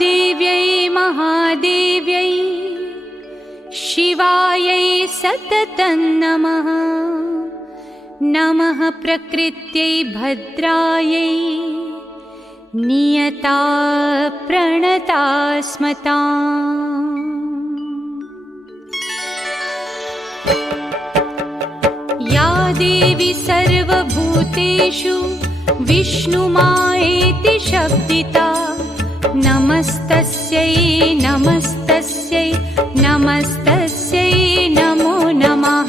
देव्यै महादेव्यै शिवायै सततं नमः। नमः प्रकृत्यै भद्रायै नियता प्रणता स्मताम्। या देवी सर्वभूतेषु विष्णुमायेति शब्दिता नमस्तस्यै नमस्तस्यै नमस्तस्यै नमो नमः।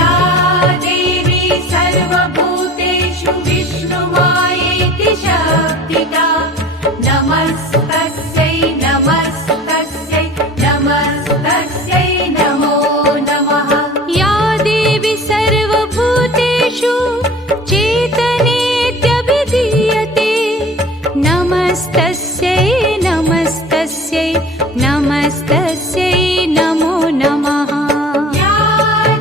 या देवी सर्वभूतेषु विष्णुमायेति शब्दिता नमस्तस्यै नमस्तस्यै नमस्तस्यै नमो नमः। या देवी सर्वभूतेषु चेतनेत्यभिधीयते नमस्तस्यै नमस्तस्यै नमस्तस्यै नमो नमः। या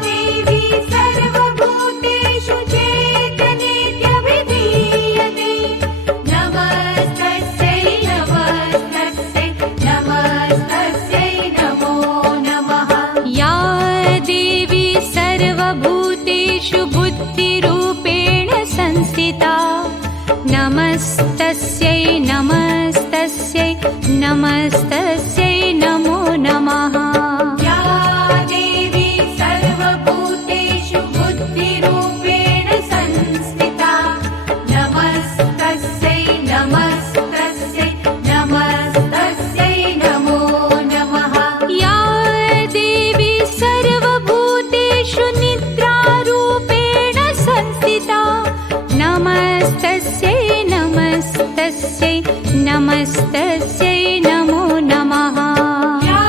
देवी सर्वभूतेषु चेतनेत्यभिधीयते नमस्तस्यै नमस्तस्यै नमस्तस्यै नमो नमः। या देवी सर्वभूतेषु बुद्धिरूपेण संस्थिता नमस्तस्यै नमस्तस्यै नमस्तस्यै नमो नमः। या देवी सर्वभूतेषु बुद्धिरूपेण संस्थिता नमस्तस्यै नमस्तस्यै नमस्तस्यै नमो नमः। या देवी सर्वभूतेषु निद्रारूपेण संस्थिता नमस्तस्यै नमस्तस्यै नमस्तस्यै नमो नमः। या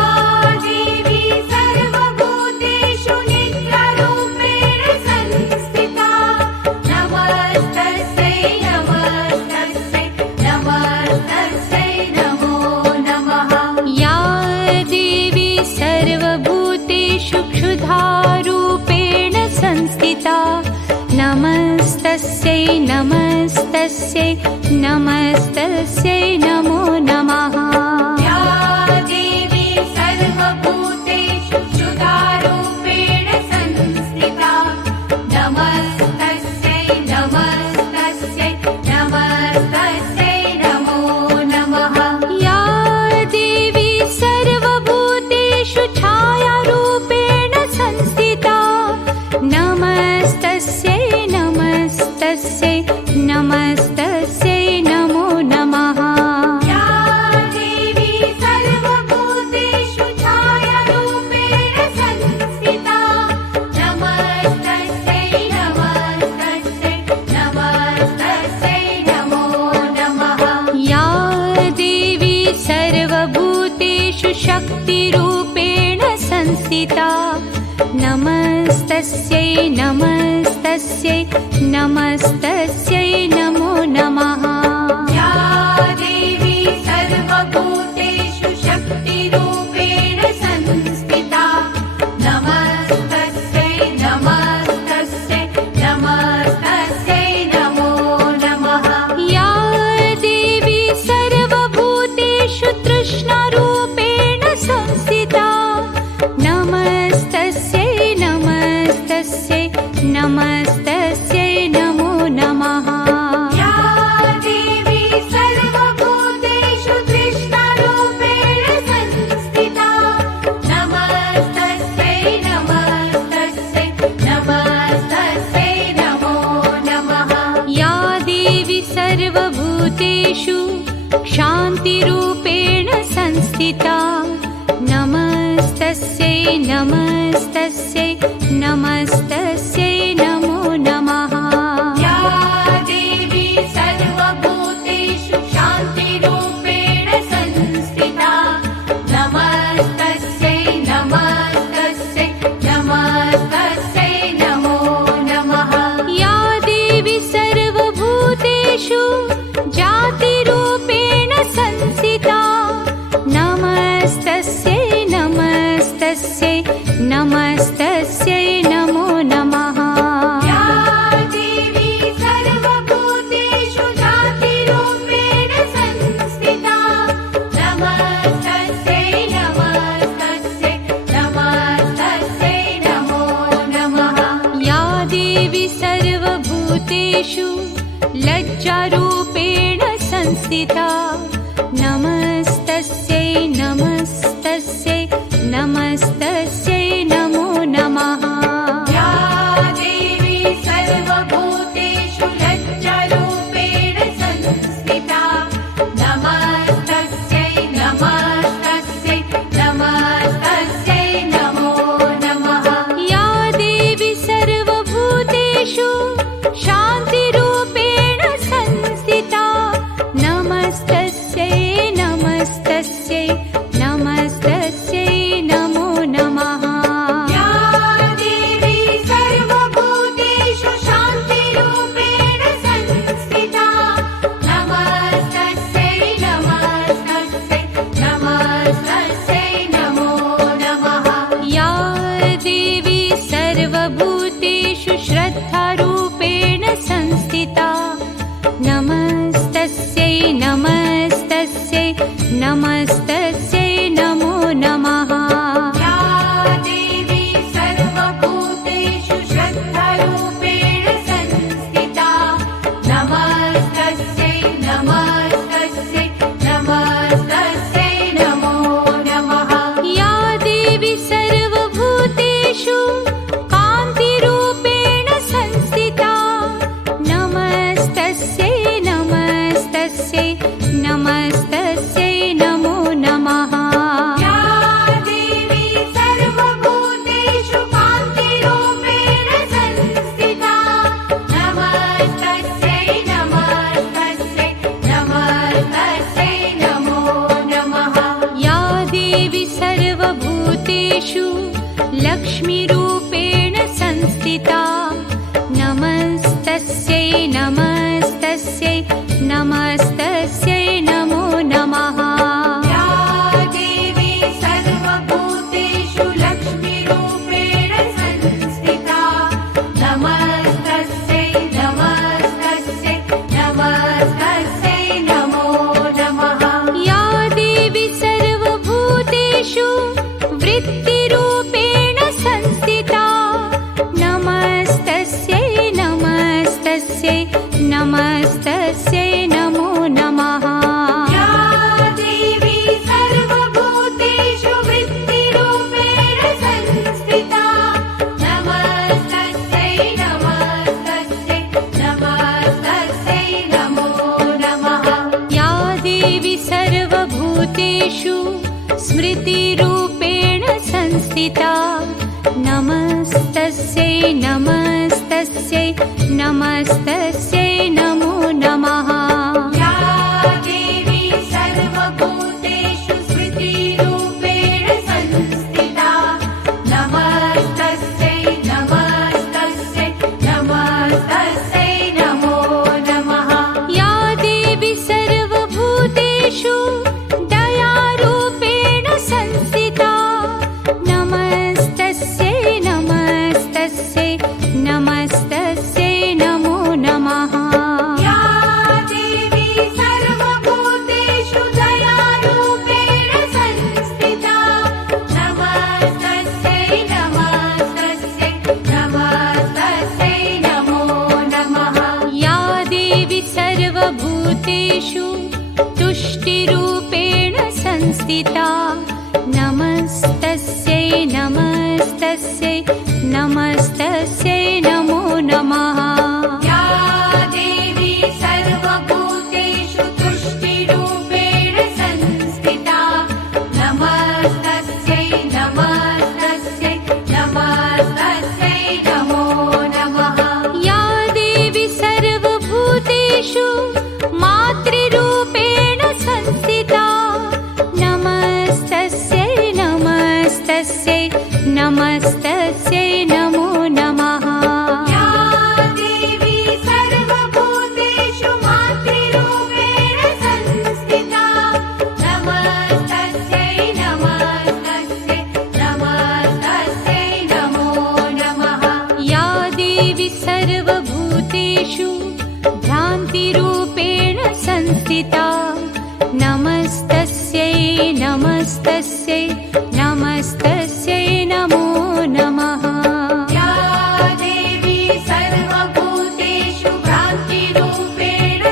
देवी सर्वभूतेषु निद्रारूपेण संस्थिता नमस्तस्यै नमस्तस्यै नमस्तस्यै नमो नमः। या देवी सर्वभूतेषु क्षुधारूपेण संस्थिता नमस्तस्यै नमस्तस्यै नमस्तस्यै नमो नमः। या देवी सर्वभूतेषु क्षुधारूपेण संस्थिता नमस्तस्यै नमस्तस्यै नमस्तस्यै नमो नमः। या देवी सर्वभूतेषु छायारूपेण संस्थिता नमस्तस्यै नमस्तस्यै नमस्तस्यै नमो नमः। या देवी सर्वभूतेषु छायारूपेण संस्थिता नमस्तस्यै नमस्तस्यै नमस्तस्यै नमो नमः। या देवी सर्वभूतेषु शक्तिरूपेण संस्थिता नमस्तस्यै नमस्तस्यै नमस्तस्यै नमो नमः। या देवी सर्वभूतेषु शक्तिरूपेण संस्थिता नमस्तस्यै नमस्तस्यै नमस्तस्यै नमो नमः। या देवी सर्वभूतेषु तृष्णारूपेण संस्थिता नमस्तस्यै नमस्तस्यै नमस्तस्यै नमो नमः। या देवी सर्वभूतेषु तृष्णारूपेण संस्थिता नमस्तस्यै नमस्तस्यै नमस्तस्यै नमो नमः। या देवी सर्वभूतेषु शान्तिरूपेण संस्थिता नमस्तस्यै नमस्तस्यै नमस्तस्यै नमो नमः। या देवी सर्वभूतेषु शान्तिरूपेण संस्थिता नमस्तस्यै नमस्तस्यै नमस्तस्यै नमो नमः। या देवी सर्वभूतेषु जातिरूपेण संस्थिता नमस्तस्यै नमस्तस्यै नमस्तस्यै नमो लज्जारूपेण संस्थिता नमस्तस्यै नमस्तस्यै नमस्तस्यै नमो नमः या देवी सर्वभूतेषु लज्जारूपेण संस्थिता नमस्तस्यै नमस्तस्यै नमस्तस्यै नमो नमः या देवी सर्वभूतेषु शान्तिरूपेण संस्थिता नमस्तस्यै नमस्तस्यै नमस्तस्यै नमो नमः या देवी सर्वभूतेषु शान्तिरूपेण संस्थिता नमस्तस्यै नमस्तस्यै नमस्तस्यै नमो नमः या देवी सर्वभूतेषु श्रद्धारूपेण संस्थिता नमस्तस्यै नमस्तस्यै नमस्तस्यै नमो नमः या देवी सर्वभूतेषु श्रद्धारूपेण संस्थिता नमस्तस्यै नमस्तस्यै नमस्तस्यै नमो नमः या देवी सर्वभूतेषु कान्तिरूपेण संस्थिता नमस्तस्यै नमस्तस्यै नमस्तस्यै नमो नमः या देवी सर्वभूतेषु कान्तिरूपेण संस्थिता नमस्तस्यै नमस्तस्यै नमस्तस्यै नमो नमः या देवी सर्वभूतेषु लक्ष्मीरूपेण संस्थिता नमस्तस्यै नमस्तस्यै नमस्तस्यै नमो नमः या देवी सर्वभूतेषु लक्ष्मीरूपेण संस्थिता नमस्तस्यै नमस्तस्यै नमस्तस्यै नमो नमः या देवी सर्वभूतेषु वृत्तिरूपेण संस्थिता नमस्तस्यै नमस्तस्यै नमस्तस्यै नमो नमः या देवी सर्वभूतेषु वृत्तिरूपेण संस्थिता नमस्तस्यै नमस्तस्यै नमस्तस्यै नमो नमः या देवी सर्वभूतेषु स्मृतिरूपेण संस्थिता नमस्तस्यै नमस्तस्यै नमस्तस्यै नमो नमः या देवी सर्वभूतेषु स्मृतिरूपेण संस्थिता नमस्तस्यै नमस्तस्यै नमस्तस्यै नमो नमः या देवी सर्वभूतेषु दयारूपेण संस्थिता नमस्तस्यै नमस्तस्यै नमस्तस्यै नमो नमः या देवी सर्वभूतेषु दयारूपेण संस्थिता नमस्तस्यै नमस्तस्यै नमस्तस्यै नमो नमः या देवी सर्वभूतेषु तुष्टिरूपेण संस्थिता नमस्तस्यै नमस्तस्यै नमस्तस्यै नमो नमः या देवी सर्वभूतेषु तुष्टिरूपेण संस्थिता नमस्तस्यै नमस्तस्यै नमस्तस्यै नमो नमः या देवी सर्वभूतेषु मातृरूपेण संस्थिता नमस्तस्यै नमस्तस्यै नमस्तस्यै नमो नमः या देवी सर्वभूतेषु मातृरूपेण संस्थिता नमस्तस्यै नमस्तस्यै नमस्तस्यै नमो नमः या देवी सर्वभूतेषु भ्रान्तिरूपेण संस्थिता नमस्तस्यै नमस्तस्यै नमस्तस्यै नमो नमः या देवी सर्वभूतेषु भ्रान्तिरूपेण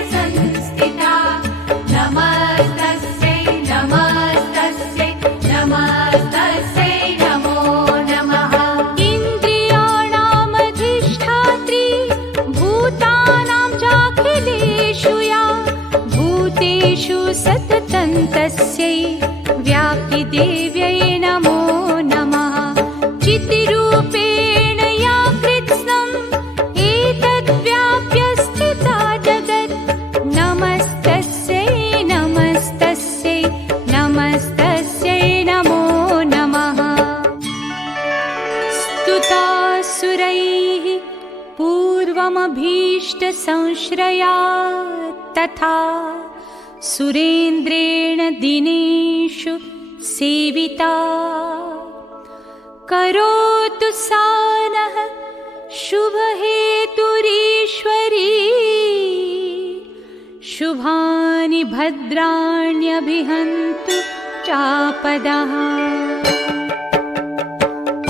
सततं तस्यै व्याप्तिदेव्यै नमो नमः चितिरूपेण या कृत्स्नम् एतद्व्याप्य स्थिता जगत् नमस्तस्यै नमस्तस्यै नमस्तस्यै नमो नमः स्तुतासुरैः पूर्वमभीष्टसंश्रया तथा सुरेन्द्रेण दिनेषु सेविता करोतु सा नः शुभहेतुरीश्वरी शुभानि भद्राण्यभिहन्तु चापदः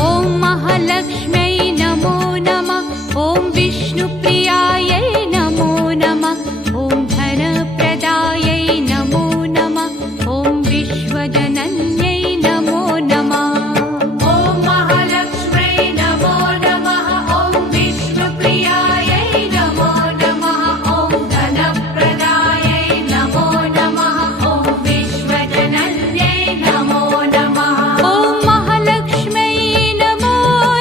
ॐ महालक्ष्म्यै नमो नमः ॐ विष्णुप्रियायै नमो नमः ॐ धनप्रदायै नमो नमः ॐ विश्वजनन्यै नमो नमः ॐ महालक्ष्म्यै नमो नमः ॐ विष्णुप्रियायै नमो नमः ॐ धनप्रदायै नमो नमः ॐ विश्वजनन्यै नमो नमः ॐ महालक्ष्म्यै नमो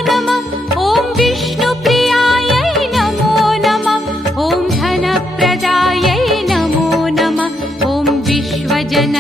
नमः ॐ विष्णुप्रियायै नमो नमः ॐ धनप्रदायै नमो नमः ॐ विश्वजन